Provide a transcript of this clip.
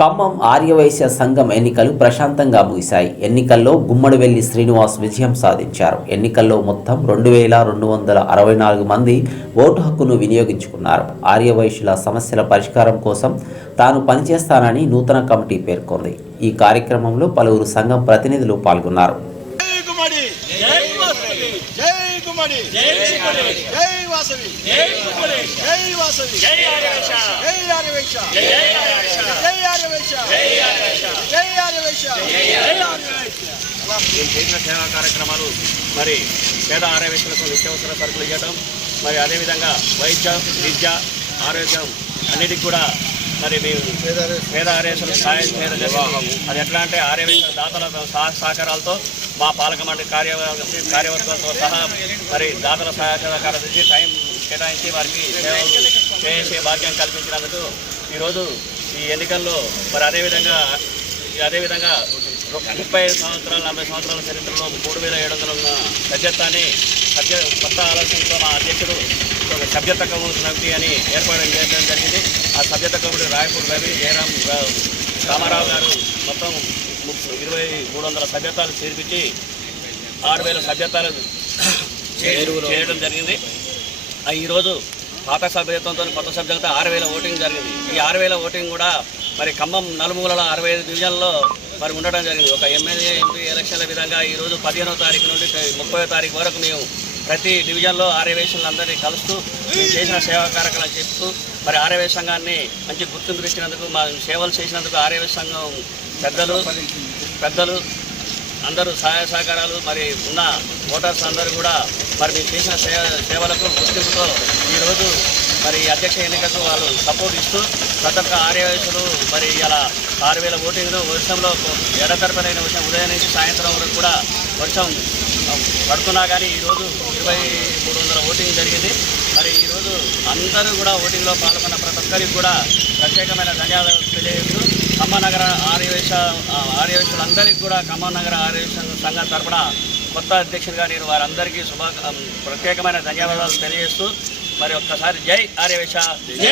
ఖమ్మం ఆర్యవైశ్య సంఘం ఎన్నికలు ప్రశాంతంగా ముగిశాయి. ఎన్నికల్లో గుమ్మడివెల్లి శ్రీనివాస్ విజయం సాధించారు. ఎన్నికల్లో మొత్తం రెండు వేల రెండు వందల అరవై నాలుగు మంది ఓటు హక్కును వినియోగించుకున్నారు. ఆర్యవైశ్యుల సమస్యల పరిష్కారం కోసం తాను పనిచేస్తానని నూతన కమిటీ పేర్కొంది. ఈ కార్యక్రమంలో పలువురు సంఘం ప్రతినిధులు పాల్గొన్నారు. జై గుమ్మడి! జై వాసవి జై గుమ్మడి! వాసవి! జై గుమ్మడి! జై వాసవి! జై ఆర్యవేక్ష జై ఆర్యవేశ జై ఆర్యవేక్ష జై ఆర్యవేశ జై ఆర్యవేక్ష జై ఆర్యవేశ మేము చేసిన సేవా కార్యక్రమాలు మరి పేద ఆరోగ్యస్తులకు నిత్యావసర సరుకులు ఇవ్వడం మరి అదేవిధంగా వైద్య విద్య ఆరోగ్యం అన్నిటికి కూడా మరి మేము పేద ఆర్యవేశులకు సహాయం చేయడం జరిగింది అది ఎట్లా అంటే ఆర్యవేశ దాతల సహకారాలతో మా పాలక మండలి కార్య కార్యవర్తలతో సహా మరి దాతల సహకారం నుంచి టైం కేటాయించి వారికి సేవలు చేసే భాగ్యం కల్పించినందుకు ఈరోజు ఈ ఎన్నికల్లో మరి అదేవిధంగా అదేవిధంగా ముప్పై ఐదు సంవత్సరాలు నలభై సంవత్సరాల చరిత్రలో మూడు వేల ఏడు వందల ఉన్న సభ్యత్వాన్ని సభ్య కొత్త ఆలోచనతో మా అధ్యక్షుడు ఒక సభ్యత్వ కమిటీ అని ఏర్పాటు చేయడం జరిగింది. ఆ సభ్యత్వ కమిటీ రాయపూర్ రవి జయరాం రా- రామారావు గారు మొత్తం ము- ఇరవై మూడు వందల సభ్యత్వాలు చేర్పించి ఆరు వేల సభ్యత్వాలు చే- చేయడం జరిగింది. ఆ ఈరోజు పాత సభ్యత్వంతో కొత్త సభ్యులతో ఆరు వేల ఓటింగ్ జరిగింది. ఈ ఆరు వేల ఓటింగ్ కూడా మరి ఖమ్మం నలుమూలలో అరవై ఐదు డివిజన్లో మరి ఉండడం జరిగింది. ఒక ఎమ్మెల్యే ఎంపీ ఎలక్షన్ల విధంగా ఈరోజు పదిహేనవ తారీఖు నుండి ముప్పై తారీఖు వరకు మేము ప్రతి డివిజన్లో ఆర్యవేషన్లందరినీ కలుస్తూ చేసిన సేవా కార్యక్రమాలు చెప్తూ మరి ఆర్యవేశ సంఘాన్ని మంచి గుర్తింపు ఇచ్చినందుకు మా సేవలు చేసినందుకు ఆర్యవేశ సంఘం పెద్దలు పెద్దలు అందరూ సహాయ సహకారాలు మరి ఉన్న ఓటర్స్ అందరూ కూడా మరి మీరు చేసిన సేవ సేవలకు గుర్తింపుతో ఈరోజు మరి అధ్యక్ష ఎన్నికకు వాళ్ళు సపోర్ట్ ఇస్తూ ప్రతి ఒక్క ఆర్యవేశులు మరి ఇలా ఆరు వేల ఓటింగ్ను వర్షంలో ఎడతరపలైన వర్షం ఉదయం నుంచి సాయంత్రం వరకు కూడా వర్షం పడుతున్నా కానీ ఈరోజు ఇరవై మూడు వందల ఓటింగ్ జరిగింది. మరి ఈరోజు అందరూ కూడా ఓటింగ్లో పాల్గొన్న ప్రతి ఒక్కరికి కూడా ప్రత్యేకమైన ధన్యవాదాలు తెలియజేస్తూ ఖమ్మనగర ఆర్యవేశ ఆర్యవేశులందరికీ కూడా ఖమ్మనగర ఆర్యవేశ సంఘం తరపున కొత్త అధ్యక్షుడిగా నేను వారందరికీ శుభా ప్రత్యేకమైన ధన్యవాదాలు తెలియజేస్తూ మరి ఒక్కసారి జై ఆర్యవేశ జై